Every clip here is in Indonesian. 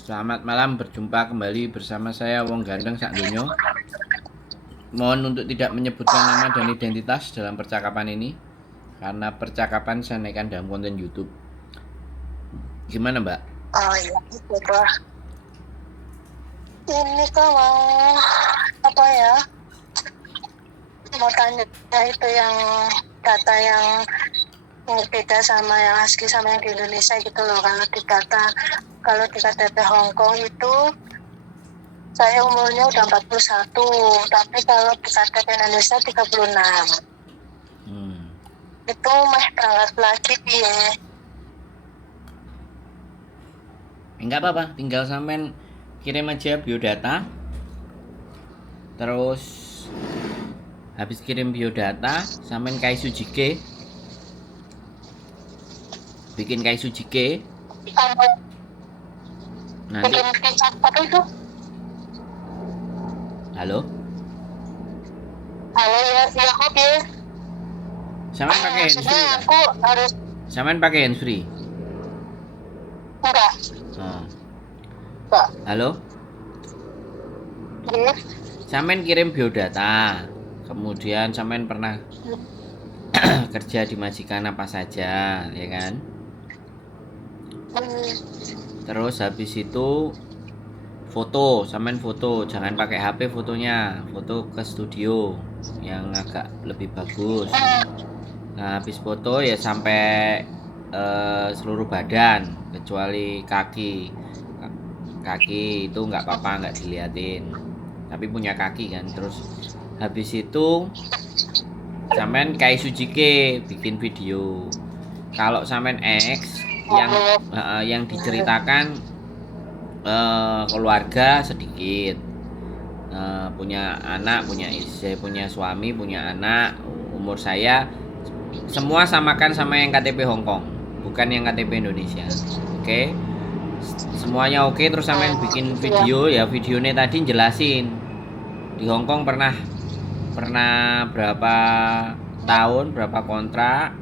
Selamat malam, berjumpa kembali bersama saya Wong Gandeng Sakdonyo. Mohon untuk tidak menyebutkan nama dan identitas dalam percakapan ini, karena percakapan saya naikkan dalam konten YouTube. Gimana Mbak? Oh iya, gitu. Ini kok mau apa ya? Mau tanya itu yang data yang beda sama yang ASCII sama yang di Indonesia gitu loh. Kalau di KTP Hong Kong itu saya umurnya udah 41, tapi kalau di KTP Indonesia 36. Itu mah berangkat lagi ya. Enggak apa-apa, tinggal sampean kirim aja biodata. Terus habis kirim biodata, sampean KAI Sujike. Bikin KAI Sujike. Nanti Bikin kecap apa itu? Halo? Halo ya, ya kok ya. Sampean pakai handsfree lah. Aku harus Sampean pakai handsfree. enggak. Oh. Halo? Yes. Sampean kirim biodata. Kemudian sampean pernah kerja di majikan apa saja, ya kan? Terus habis itu foto, sampean foto, jangan pakai HP fotonya, foto ke studio yang agak lebih bagus. Nah, habis foto ya sampai seluruh badan kecuali kaki. Kaki itu nggak apa-apa, nggak diliatin. Tapi punya kaki kan. Terus habis itu sampean KAI Sujike bikin video. Kalau sampean X yang diceritakan keluarga sedikit, punya anak, punya istri, punya suami, punya anak, umur saya semua samakan sama yang KTP Hong Kong, bukan yang KTP Indonesia. Oke? Semuanya oke, terus sampean bikin video ya, videonya tadi jelasin di Hong Kong pernah berapa tahun, berapa kontrak,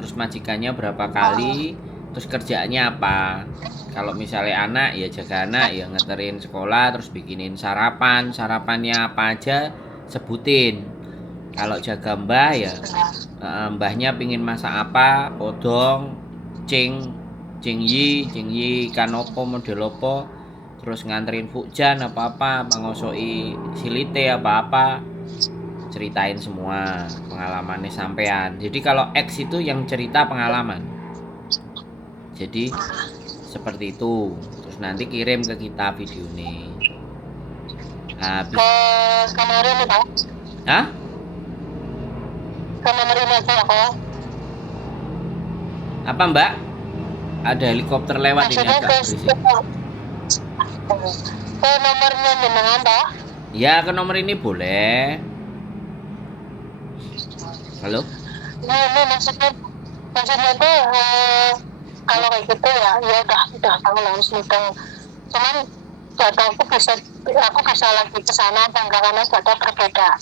terus majikannya berapa kali, terus kerjaannya apa. Kalau misalnya anak ya jaga anak, ya ngeterin sekolah, terus bikinin sarapannya apa aja sebutin. Kalau jaga mbah ya mbahnya pingin masak apa, odong, cing yi ikan opo model opo, terus nganterin fujan apa mangosoi silite apa ceritain semua pengalamannya sampean. Jadi kalau X itu yang cerita pengalaman, jadi seperti itu. Terus nanti kirim ke kita video nih. Habis ke nomor ini Pak. Hah? Ke nomor ini aja ya. Apa Mbak? Ada helikopter lewat ini agak berisik. Ke nomornya jenengan Pak? Ya, ke nomor ini boleh. Halo? Ini maksudnya tuh kalau kayak gitu ya udah tahu lah harus hitung. Cuman data aku bisa lagi ke sana karena data berbeda.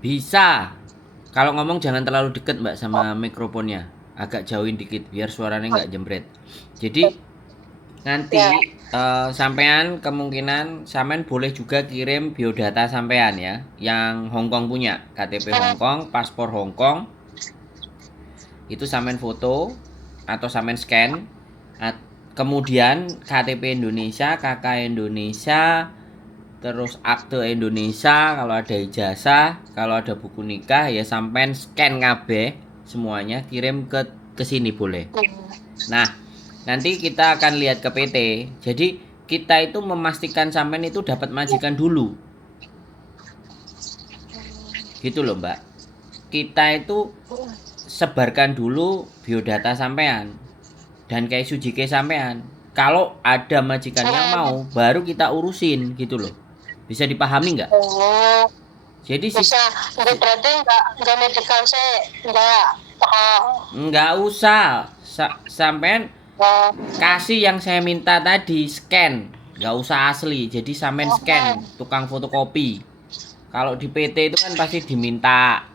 Bisa. Kalau ngomong jangan terlalu deket Mbak sama mikrofonnya. Agak jauhin dikit biar suaranya nggak jembret. Jadi nanti sampean kemungkinan sampean boleh juga kirim biodata sampean ya, yang Hong Kong punya, KTP Hong Kong, paspor Hong Kong. Itu sampean foto atau sampean scan. Kemudian KTP Indonesia, KK Indonesia, terus akte Indonesia, kalau ada ijazah, kalau ada buku nikah ya sampean scan kabeh semuanya, kirim ke sini boleh. Nah, nanti kita akan lihat ke PT. Jadi kita itu memastikan sampean itu dapat majikan dulu. Gitu loh, Mbak. Kita itu sebarkan dulu biodata sampean dan KAI Sujike sampean. Kalau ada majikan yang mau, baru kita urusin gitu loh. Bisa dipahami nggak? Jadi bisa. Berarti nggak medical saya nggak usah. Sampean kasih yang saya minta tadi, scan. Nggak usah asli. Jadi sampean scan, tukang fotokopi. Kalau di PT itu kan pasti diminta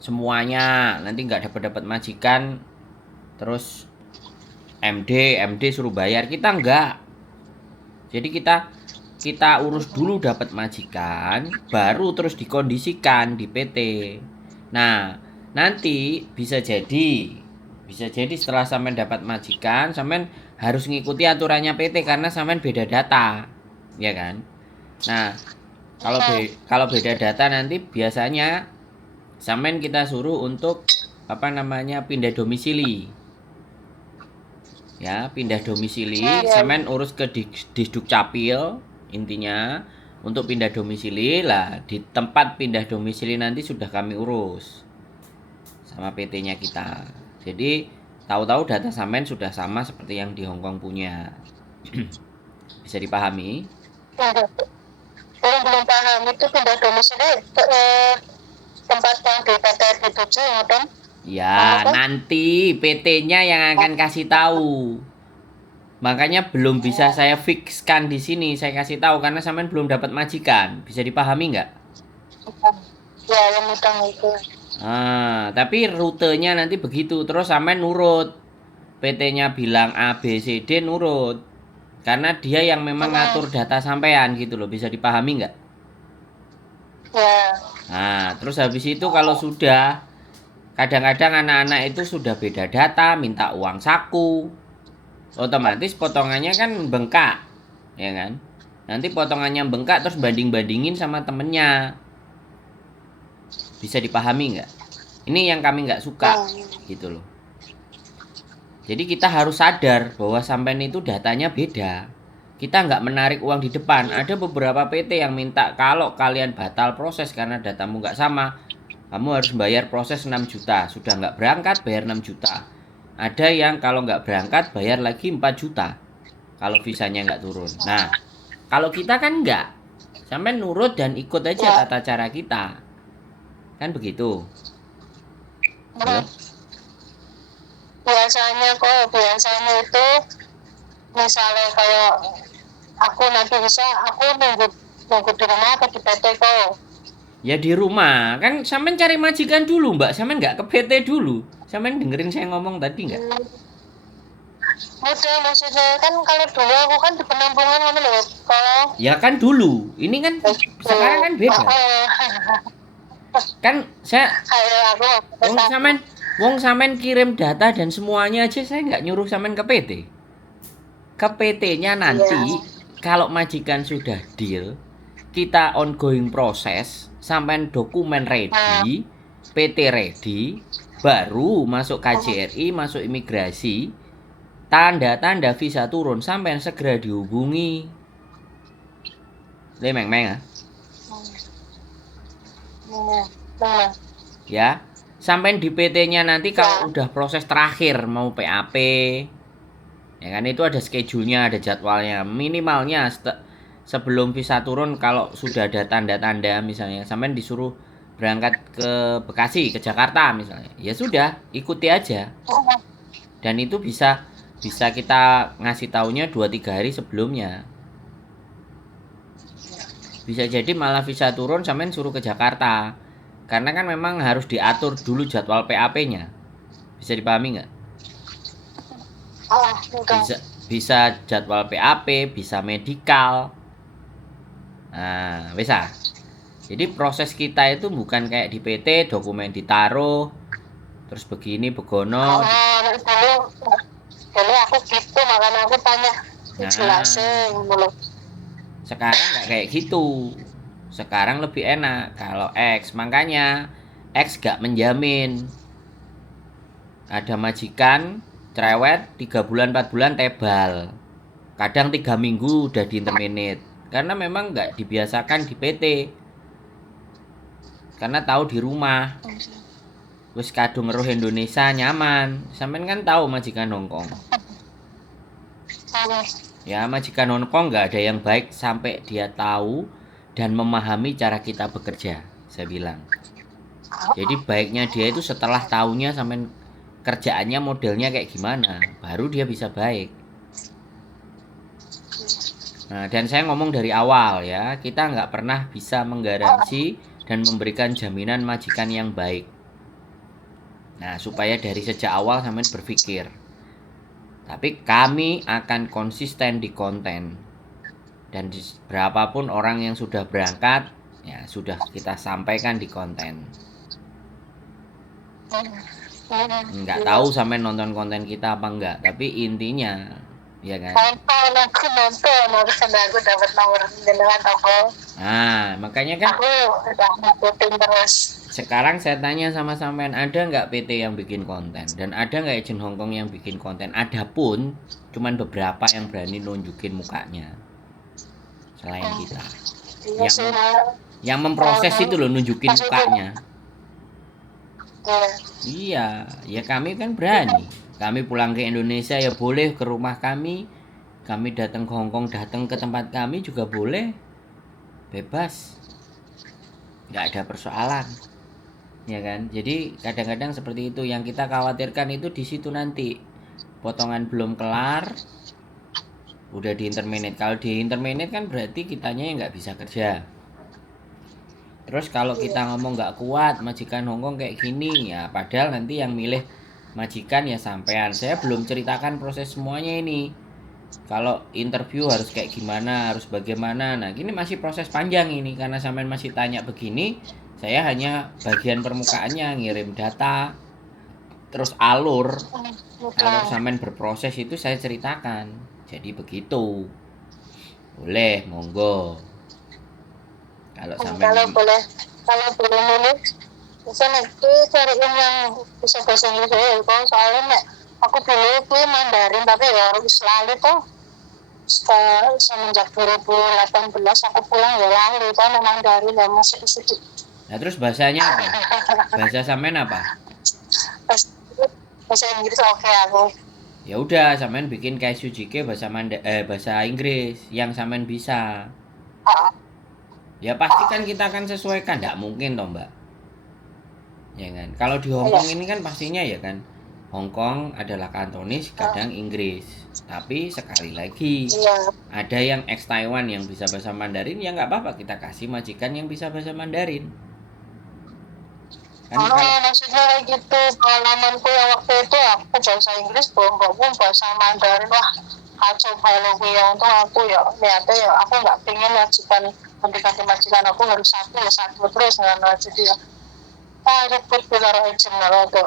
semuanya. Nanti nggak dapat majikan, terus MD suruh bayar. Kita enggak. Jadi kita urus dulu dapat majikan, baru terus dikondisikan di PT. Nah, nanti bisa jadi setelah sampean dapat majikan, sampean harus ngikuti aturannya PT karena sampean beda data, ya kan? Nah, kalau beda data nanti biasanya sampean kita suruh untuk pindah domisili. Ya, pindah domisili, sampean urus ke Disduk Capil intinya untuk pindah domisili lah. Di tempat pindah domisili nanti sudah kami urus sama PT-nya kita. Jadi tahu-tahu data sampean sudah sama seperti yang di Hongkong punya. Bisa dipahami? Belum paham itu pindah domisili ke tempat yang di PT dituju, ngoten. Ya, nanti PT-nya yang akan kasih tahu. Makanya belum bisa saya fixkan di sini, saya kasih tahu karena sampean belum dapat majikan. Bisa dipahami nggak? Ya, yang utang itu. Tapi rutenya nanti begitu. Terus sampean nurut. PT-nya bilang A, B, C, D nurut. Karena dia yang memang ngatur data sampean gitu loh. Bisa dipahami nggak? Ya. Terus habis itu kalau sudah, kadang-kadang anak-anak itu sudah beda data, minta uang saku. Otomatis potongannya kan bengkak, ya kan? Nanti potongannya bengkak terus banding-bandingin sama temennya. Bisa dipahami nggak? Ini yang kami nggak suka, gitu loh. Jadi kita harus sadar bahwa sampean itu datanya beda. Kita nggak menarik uang di depan. Ada beberapa PT yang minta kalau kalian batal proses karena datamu nggak sama, kamu harus bayar proses 6 juta. Sudah nggak berangkat bayar 6 juta. Ada yang kalau nggak berangkat bayar lagi 4 juta. Kalau visanya nggak turun. Nah, kalau kita kan nggak. Sampai nurut dan ikut aja tata cara kita. Kan begitu. Halo? Biasanya itu misalnya kayak aku nanti bisa aku nunggu di rumah atau di PT kok. Ya di rumah. Kan sampean cari majikan dulu, Mbak. Sampean nggak ke PT dulu. Sampean dengerin saya ngomong tadi nggak? Maksudnya kan kalau dulu aku kan di penampungan kan loh. Kalau ya kan dulu. Ini kan sekarang kan beda. Kan saya Wong sampean kirim data dan semuanya aja saya nggak nyuruh sampean ke PT. Ke PT-nya nanti kalau majikan sudah deal, kita ongoing proses, sampean dokumen ready, PT ready, baru masuk KJRI, masuk imigrasi, tanda-tanda visa turun, sampean segera dihubungi. Meng. Ya, sampean di PT-nya nanti kalau udah proses terakhir mau PAP, ya kan itu ada schedule-nya, ada jadwalnya. Minimalnya sebelum visa turun kalau sudah ada tanda-tanda misalnya sampean disuruh berangkat ke Bekasi, ke Jakarta misalnya. Ya sudah, ikuti aja. Dan itu bisa kita ngasih taunya 2-3 hari sebelumnya. Bisa jadi malah visa turun sampean suruh ke Jakarta. Karena kan memang harus diatur dulu jadwal PAP-nya. Bisa dipahami nggak? Bisa jadwal PAP, bisa medikal. Nah, bisa. Jadi proses kita itu bukan kayak di PT, dokumen ditaruh, terus begini, begono. Dulu aku gitu, makanya aku tanya. Sekarang nggak kayak gitu. Sekarang lebih enak kalau X. Makanya X gak menjamin. Ada majikan cerewet 3 bulan 4 bulan tebal. Kadang 3 minggu udah di interminate. Karena memang gak dibiasakan di PT. Karena tahu di rumah. Wis kadung ngeruh Indonesia nyaman. Sampean kan tahu majikan Hongkong. Ya, majikan Hongkong gak ada yang baik sampai dia tahu dan memahami cara kita bekerja, saya bilang. Jadi baiknya dia itu setelah tahunya sampai kerjaannya modelnya kayak gimana, baru dia bisa baik. Nah, dan saya ngomong dari awal ya, kita nggak pernah bisa menggaransi dan memberikan jaminan majikan yang baik. Nah, supaya dari sejak awal sampean berpikir, tapi kami akan konsisten di konten. Dan berapapun orang yang sudah berangkat, ya sudah kita sampaikan di konten. Nggak Iya. tahu sampai nonton konten kita apa enggak, tapi intinya ya kan. Nonton, aku nonton, harusnya aku dapat nomor jenengan aku. Nah, makanya kan Aku udah ngikutin terus. sekarang saya tanya sama sampean, ada nggak PT yang bikin konten dan ada nggak agent Hongkong yang bikin konten? Ada pun cuman beberapa yang berani nunjukin mukanya selain kita. Iya Yang sih. yang memproses itu loh, nunjukin mukanya. Iya. Iya, ya kami kan berani. Kami pulang ke Indonesia ya boleh, ke rumah kami. Kami datang ke Hongkong, datang ke tempat kami juga boleh. Bebas. Nggak ada persoalan. Ya kan? Jadi kadang-kadang seperti itu, yang kita khawatirkan itu di situ nanti. Potongan belum kelar, udah di interminate. Kalau di interminate kan berarti kitanya yang nggak bisa kerja. Terus kalau kita ngomong nggak kuat, majikan Hongkong kayak gini, ya padahal nanti yang milih majikan ya sampean. Saya belum ceritakan proses semuanya ini. Kalau interview harus kayak gimana, harus bagaimana. Nah, gini masih proses panjang ini karena sampean masih tanya begini. Saya hanya bagian permukaannya, ngirim data, terus alur sampean berproses itu saya ceritakan. Jadi begitu. Boleh, monggo. Kalau sampean Kalau boleh nulis, bisa nanti cariin yang bisa bahasa Inggris ya. Kalau soalnya nek aku dulu itu Mandarin tapi ya harus lali tuh. Semenjak 2018 aku pulang ya lali kan Mandarin ya masih sedikit. Nah, terus bahasanya apa? Bahasa sampean apa? Bahasa Inggris oke aku. Ya udah, sampean bikin Kaisujike bahasa Inggris yang sampean bisa. Ya pasti kan kita akan sesuaikan, nggak mungkin toh Mbak. Ya kan. Kalau di Hongkong ini kan pastinya ya kan, Hongkong adalah Kantonis, kadang Inggris. Tapi sekali lagi, ada yang ex Taiwan yang bisa bahasa Mandarin, ya nggak apa-apa, kita kasih majikan yang bisa bahasa Mandarin. Kan Maksudnya kayak gitu. Pengalamanku yang waktu itu aku bahasa Inggris belum bahasa Mandarin, wah kacau kalau yang untung aku ya niatnya ya aku nggak pengen majikan ganti majikan aku harus satu terus nggak jadi ya repot bilang agent itu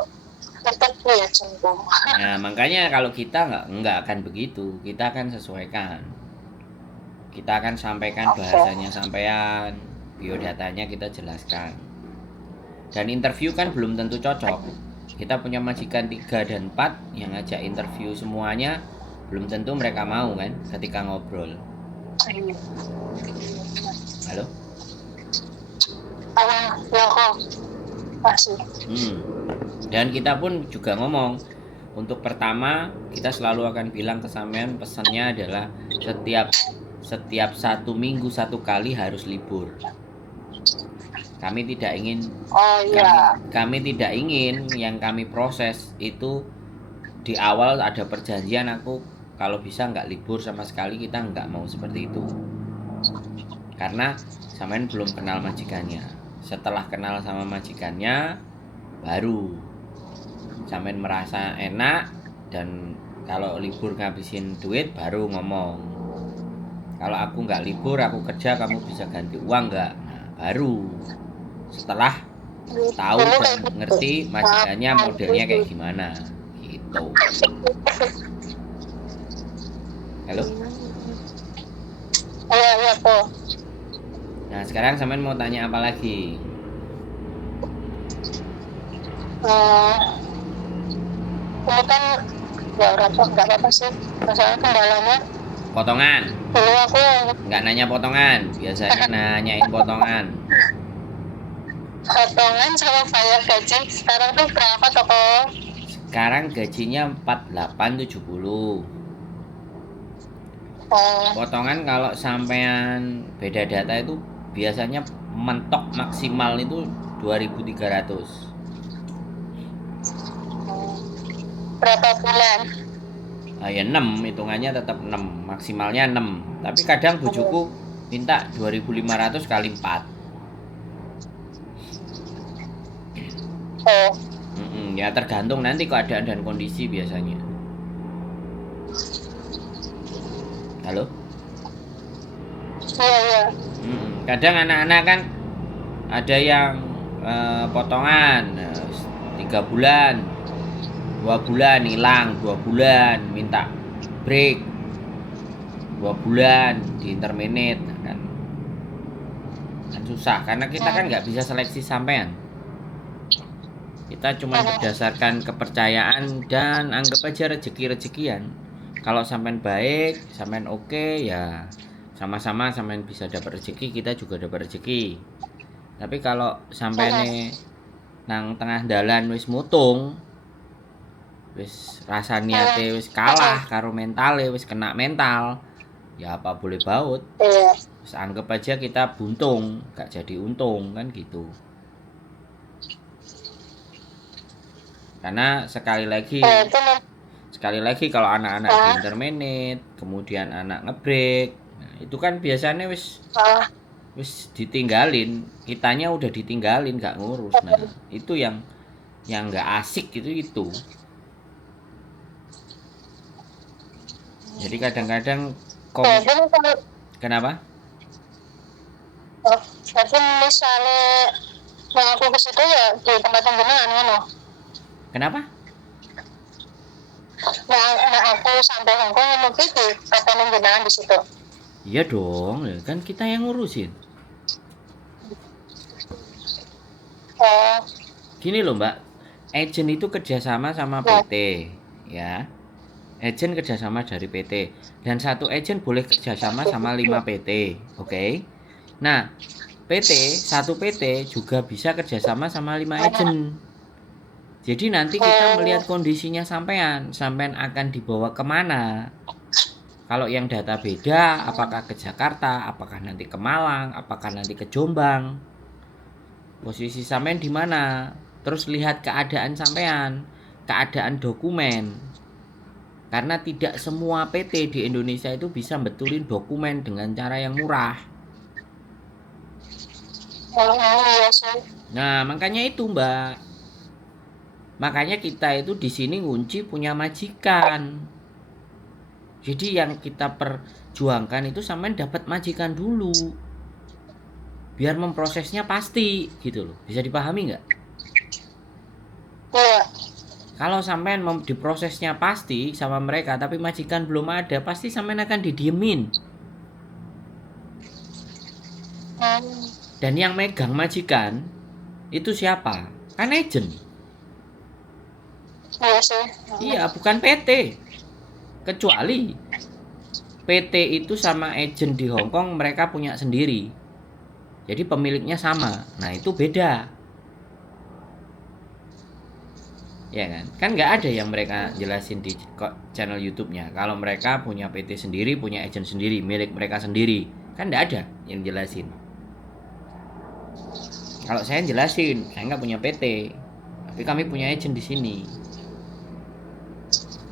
tetap ya cenderung. Nah, makanya kalau kita nggak akan begitu, kita akan sesuaikan. Kita akan sampaikan bahasanya sampean, biodatanya kita jelaskan. Dan interview kan belum tentu cocok. Kita punya majikan 3 dan 4 yang ngajak interview semuanya, belum tentu mereka mau kan ketika ngobrol. Halo? Ya kok masih. Dan kita pun juga ngomong, untuk pertama kita selalu akan bilang ke sampean, pesannya adalah setiap 1 minggu 1 kali harus libur. Kami tidak ingin kami tidak ingin yang kami proses itu di awal ada perjanjian aku kalau bisa nggak libur sama sekali, kita nggak mau seperti itu. Karena sampean belum kenal majikannya. Setelah kenal sama majikannya, baru sampean merasa enak, dan kalau libur ngabisin duit baru ngomong. Kalau aku nggak libur, aku kerja, kamu bisa ganti uang nggak? Nah, baru setelah tahu dan ngerti majikannya modelnya kayak gimana gitu. Halo? Iya kok. Nah, sekarang sampean mau tanya apa lagi? Ini kan nggak apa-apa sih, masalah kendalanya Potongan? dulu aku Nggak nanya potongan, biasanya nanyain potongan. potongan sama bayar gaji sekarang tuh berapa toko? Sekarang gajinya 4870. Potongan kalau sampean beda data itu biasanya mentok maksimal itu 2300. Berapa bulan? Ya 6, hitungannya tetap 6, maksimalnya 6. Tapi kadang bujuku minta 2500 kali 4. Ya tergantung nanti keadaan dan kondisi biasanya. Halo? Kadang anak-anak kan ada yang potongan 3 bulan, 2 bulan hilang, 2 bulan minta break, 2 bulan di interminate kan susah karena kita kan nggak bisa seleksi sampean. Kita cuma berdasarkan kepercayaan dan anggap aja rezeki-rezekian. Kalau sampean baik, sampean oke, ya sama-sama sampean bisa dapat rezeki, kita juga dapat rezeki. Tapi kalau sampean nang tengah dalan wis mutung, wis rasa niate wis kalah karo mentale, wis kena mental, ya apa boleh baut. Wis anggap aja kita buntung, gak jadi untung kan gitu. Karena sekali lagi kalau anak-anak di interminate, kemudian anak ngebreak, nah, itu kan biasanya wis ditinggalin, kitanya udah ditinggalin gak ngurus. Nah itu yang nggak asik itu. Jadi kadang-kadang kenapa? Jadi misalnya yang aku ke situ ya di tempat penggunaan gitu. Kenapa? Nah aku sampai Hongkong mungkin di tempat penggunaan di situ. Iya dong, kan kita yang ngurusin. Gini loh Mbak, agent itu kerjasama sama PT, ya. Agent kerjasama dari PT, dan satu agent boleh kerjasama sama 5 PT, oke? Nah, satu PT juga bisa kerjasama sama 5 agent. Jadi nanti kita melihat kondisinya sampean akan dibawa kemana. Kalau yang data beda, apakah ke Jakarta, apakah nanti ke Malang, apakah nanti ke Jombang. Posisi sampean di mana? Terus lihat keadaan sampean, keadaan dokumen. Karena tidak semua PT di Indonesia itu bisa betulin dokumen dengan cara yang murah. Nah, makanya itu, Mbak. Makanya kita itu di sini ngunci punya majikan. Jadi yang kita perjuangkan itu sampean dapat majikan dulu. Biar memprosesnya pasti gitu loh. Bisa dipahami nggak? Iya. Kalau sampean diprosesnya pasti sama mereka tapi majikan belum ada, pasti sampean akan didiemin. Dan yang megang majikan itu siapa? Kan agent. Iya sih. Iya, bukan PT. Kecuali PT itu sama agent di Hongkong mereka punya sendiri. Jadi pemiliknya sama. Nah, itu beda. Ya kan? Kan nggak ada yang mereka jelasin di channel YouTube-nya. Kalau mereka punya PT sendiri, punya agent sendiri, milik mereka sendiri. Kan nggak ada yang jelasin. Kalau saya jelasin, saya nggak punya PT. Tapi kami punya agent di sini.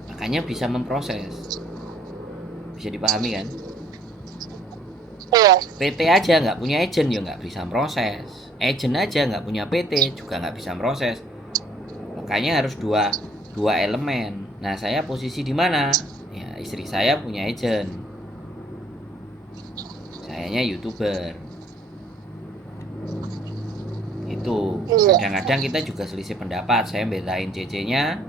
Makanya bisa memproses. Bisa dipahami kan? Iya. PT aja nggak punya agent ya nggak bisa proses. Agent aja nggak punya PT juga nggak bisa proses. Makanya harus dua elemen. Nah, saya posisi di mana? Ya, istri saya punya agent. Sayanya YouTuber. Itu. Kadang-kadang kita juga selisih pendapat. Saya belain CC-nya,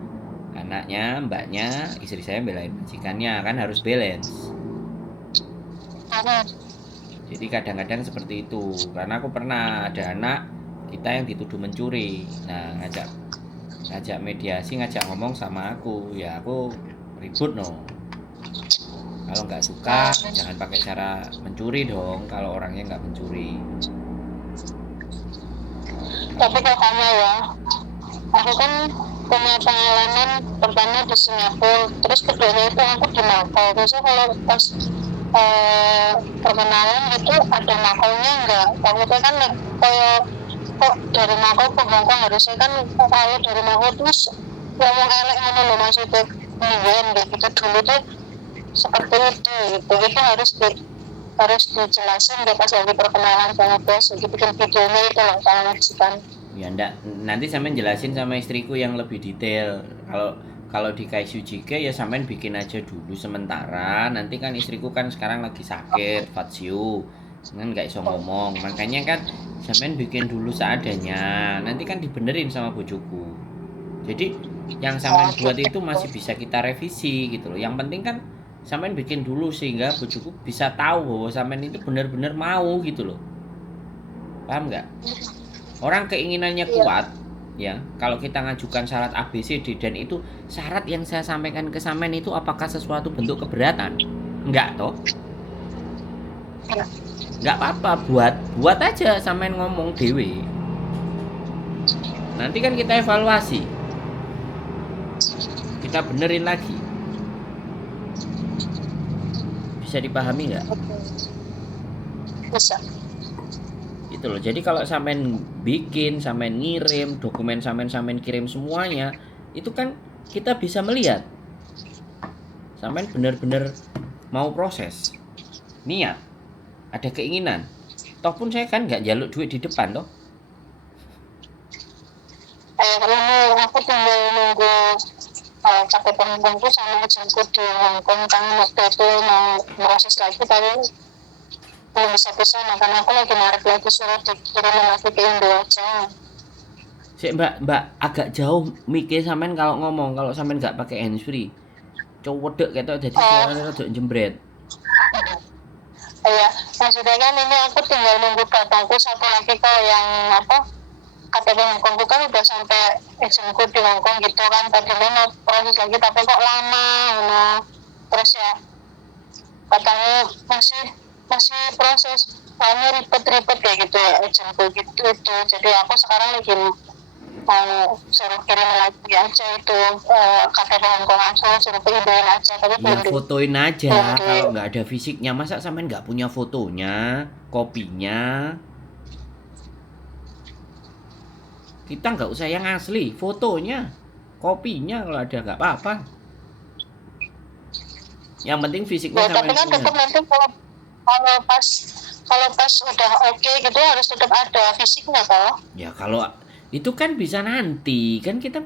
anaknya, mbaknya, istri saya belain majikannya, kan harus balance. Jadi kadang-kadang seperti itu. Karena aku pernah ada anak kita yang dituduh mencuri. Nah, ngajak mediasi, ngajak ngomong sama aku, ya aku ribut no. Kalau nggak suka jangan pakai cara mencuri dong kalau orangnya nggak mencuri. Tapi kakaknya ya, aku kan punya pengalaman pertama di Singapura, terus keduanya itu aku di Macau. Biasanya kalau pas perkenalan itu ada Macaunya enggak? Takutnya kan kayak kok dari Macau ke Hongkong harusnya kan kalau dari Macau terus ngomong elek ngono loh maksudnya mungkin gitu dulu tuh seperti itu gitu. Itu harus dijelasin deh pas lagi perkenalan sama bos, gitu bikin videonya itu loh sama majikan. Ya enggak, nanti sampean jelasin sama istriku yang lebih detail. Kalau di Kaisujike ya sampean bikin aja dulu sementara. Nanti kan istriku kan sekarang lagi sakit, Fatsiu. kan nggak iso ngomong. Makanya kan sampean bikin dulu seadanya, nanti kan dibenerin sama bojoku. Jadi yang sampean buat itu masih bisa kita revisi gitu loh. Yang penting kan sampean bikin dulu sehingga bojoku bisa tahu bahwa sampean itu benar-benar mau gitu loh. Paham nggak? Orang keinginannya Iya. kuat, ya. Kalau kita ngajukan syarat A, B, C, D dan itu syarat yang saya sampaikan ke sampean itu apakah sesuatu bentuk keberatan? Enggak toh? Iya. Nggak apa-apa, buat aja sampean ngomong dewe. Nanti kan kita evaluasi, kita benerin lagi. Bisa dipahami nggak? Bisa. Gitu loh. Jadi kalau sampean bikin, sampean ngirim, dokumen sampean kirim semuanya, itu kan kita bisa melihat sampean bener-bener mau proses, niat, ada keinginan. Toh pun saya kan nggak jaluk duit di depan toh. Ini aku tinggal nunggu KTP Hongkongku sama jemput di Hongkong kan waktu itu mau proses lagi tapi belum bisa makanya aku lagi narik lagi surat dikirimin lagi ke Indo aja. Sik Mbak agak jauh mikir sampean kalau ngomong, kalau sampean nggak pakai handsfree. Cowodek ketok dadi suarane rada jembret. Iya, maksudnya kan ini aku tinggal nunggu datangku satu lagi kalau yang apa KTP Hongkongku kan udah sampai izinku di Hongkong gitu kan tadi mau proses lagi tapi kok lama nah. Terus ya katanya masih proses soalnya ribet-ribet kayak gitu ya izinku gitu itu jadi aku sekarang lagi mau suruh kirim lagi aja itu KTP Hongkong aku suruh kirim aja tapi Ya belum fotoin aja, belum di kalau nggak ada fisiknya masa sampean nggak punya fotonya, kopinya. Kita nggak usah yang asli, fotonya, kopinya kalau ada nggak apa-apa. Yang penting fisiknya tapi sampean kan punya. tetap nanti kalau pas udah oke gitu harus tetap ada fisiknya toh. Ya kalau itu kan bisa nanti, kan kita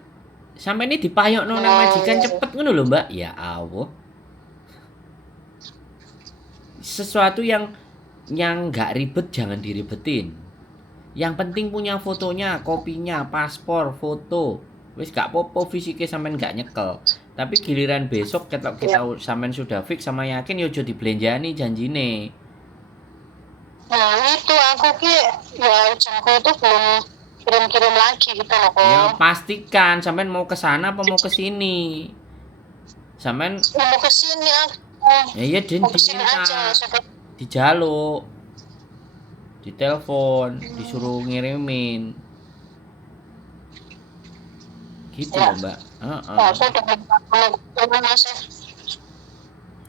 sampai ini dipayok nang majikan cepet ngono lho Mbak. Ya Allah. Sesuatu yang nggak ribet jangan diribetin. Yang penting punya fotonya, kopinya, paspor, foto. Wis gak popo fisiknya sampean gak nyekel. Tapi giliran besok kita sampean sudah fix sama yakin yo aja dibelenjani janjine. Nah itu aku ki ya izinku itu belum kirim-kirim lagi gitu loh kok. Ya pastikan sampean mau ke sana apa mau ke sini. Sampean mau ke sini aku. Ya iya mau ke sini diminta. aja sudah. Dijaluk. Ditelepon, disuruh ngirimin. Gitu Ya. loh Mbak. Aku udah masih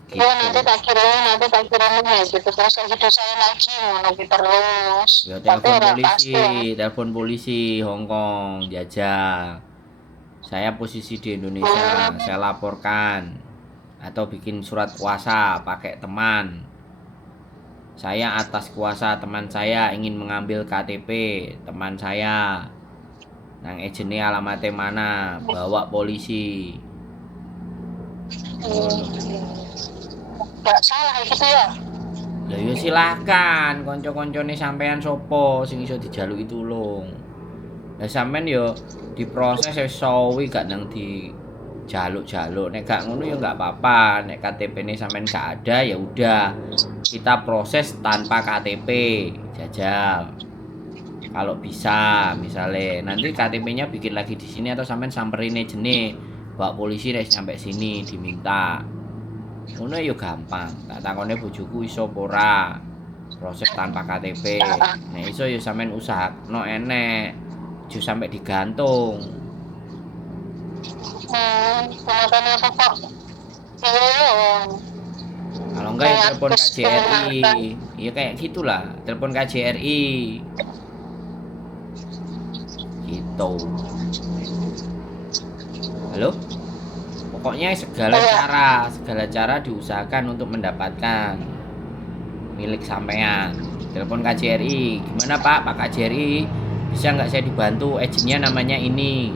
Gitu. nanti tak kirimin ya gitu terus kayak gitu saya lagi mau gitu terus Ya tapi udah pasti telepon polisi Hong Kong, jajah. Saya posisi di Indonesia, saya laporkan atau bikin surat kuasa pakai teman. Saya atas kuasa teman saya ingin mengambil KTP teman saya. Nang ejene alamatnya mana, bawa polisi. nggak salah gitu ya. Ya yo silakan, konco-koncone sampean sopo sing iso dijaluki tulung. Lah sampean yo diproses wis sawi gak nang dijaluk-jaluk. Nek gak ngono ya gak apa-apa. Nek KTP-ne sampean gak ada ya udah. Kita proses tanpa KTP, jajal. Kalau bisa, misalnya nanti KTP-nya bikin lagi di sini atau sampean samperin jene, bawa polisi nek sampai sini diminta. Ngono ya gampang. Tak takone bojoku iso apa ora. Proses tanpa KTP. Nek iso ya sampean usahakno enek. Aja sampai digantung. Kenapa kok Kalau enggak ya telepon KJRI. Iya kayak gitulah, telepon KJRI. Gitu. Halo? Pokoknya segala cara diusahakan untuk mendapatkan milik sampean. Telepon KJRI. Gimana Pak KJRI? Bisa nggak saya dibantu? Agennya namanya ini.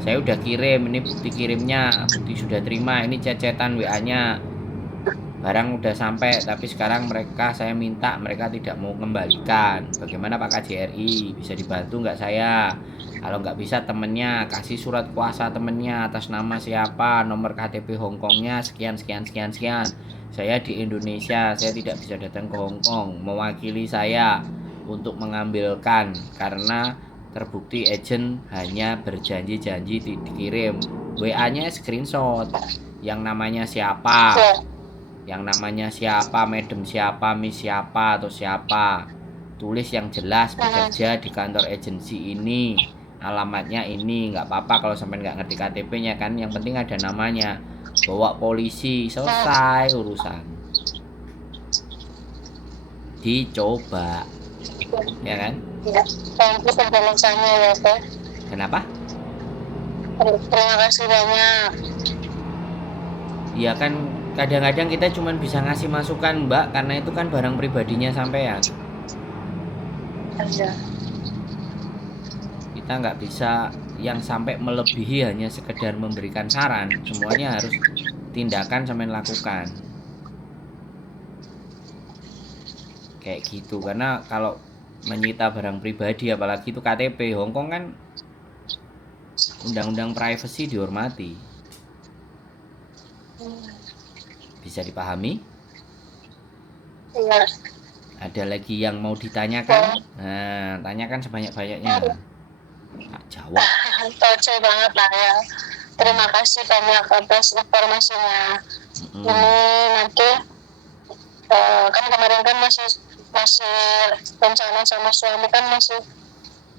Saya udah kirim, ini bukti kirimnya, bukti sudah terima, ini cecetan WA-nya. barang udah sampai tapi sekarang saya minta mereka tidak mau kembalikan. Bagaimana Pak KJRI, bisa dibantu nggak saya? Kalau nggak bisa temennya kasih surat kuasa temennya atas nama siapa, nomor KTP Hongkongnya sekian sekian sekian sekian. Saya di Indonesia, saya tidak bisa datang ke Hongkong, mewakili saya untuk mengambilkan karena terbukti agent hanya berjanji-janji dikirim WA-nya screenshot yang namanya siapa, Ya. madam siapa, miss siapa atau siapa, tulis yang jelas bekerja di kantor agensi ini, alamatnya ini. Nggak apa-apa kalau sampai nggak ngerti KTP-nya kan, yang penting ada namanya, bawa polisi, selesai urusan. Dicoba ya kan. Ya, thank you penjelasannya ya Teh. Kenapa? Terima kasih banyak. Ya kan kadang-kadang kita cuma bisa ngasih masukan Mbak, karena itu kan barang pribadinya sampean. Iya. Kita nggak bisa yang sampai melebihi hanya sekedar memberikan saran, semuanya harus tindakan sampai lakukan kayak gitu. Karena kalau menyita barang pribadi apalagi itu KTP Hongkong kan, undang-undang privacy dihormati. Bisa dipahami? Iya. Ada lagi yang mau ditanyakan? Nah, tanyakan sebanyak-banyaknya. Tak jawab. Oke banget lah ya. Terima kasih banyak atas informasinya. Ini nanti kan kemarin kan masih rencana sama suami kan masih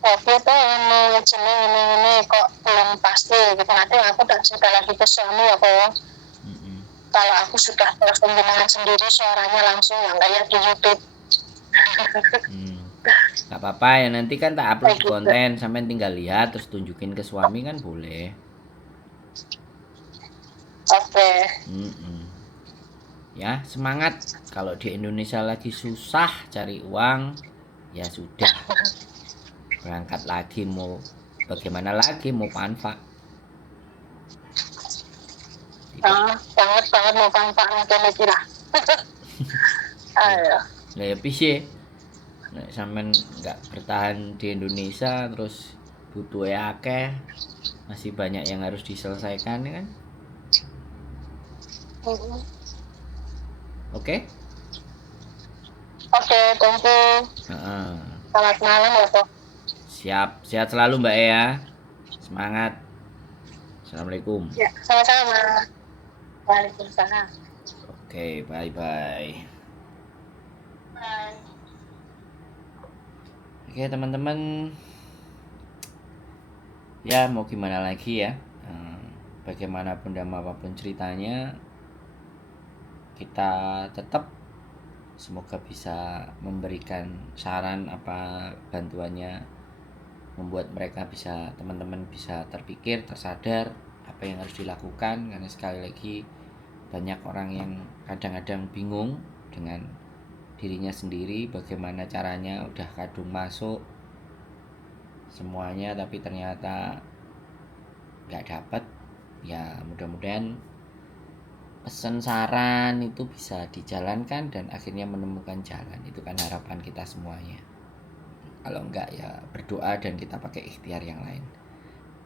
oke tuh ini kok belum pasti gitu. Nanti aku tak cerita lagi ke suami ya kok. Kalau aku sudah telepon dengan sendiri suaranya langsung yang kayak di YouTube. Gak apa-apa ya, nanti kan tak upload Kayak di konten sampai tinggal lihat terus tunjukin ke suami kan boleh. Oke. Ya semangat. Kalau di Indonesia lagi susah cari uang, ya sudah, berangkat lagi. Mau bagaimana lagi, mau panfa. Banget mau panfaatnya kira-kira. Ayo. Nah ya piye, nek sampean nggak bertahan di Indonesia terus butuh akeh, masih banyak yang harus diselesaikan ya kan. Oke? Oke, thank you. Selamat malam ya kok. Siap, sehat selalu Mbak ya. Semangat. Assalamualaikum. Ya, sama-sama. Waalaikumsalam. Oke, bye-bye. Bye. Oke teman-teman, ya mau gimana lagi ya, bagaimanapun dan apapun ceritanya, kita tetap semoga bisa memberikan saran apa bantuannya, membuat mereka bisa, teman-teman bisa terpikir, tersadar apa yang harus dilakukan. Karena sekali lagi banyak orang yang kadang-kadang bingung dengan dirinya sendiri, bagaimana caranya udah kadung masuk semuanya tapi ternyata nggak dapat. Ya mudah-mudahan pesan saran itu bisa dijalankan dan akhirnya menemukan jalan. Itu kan harapan kita semuanya. Kalau enggak ya berdoa dan kita pakai ikhtiar yang lain.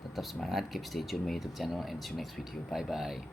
Tetap semangat, keep stay tune my YouTube channel and see you next video. Bye bye.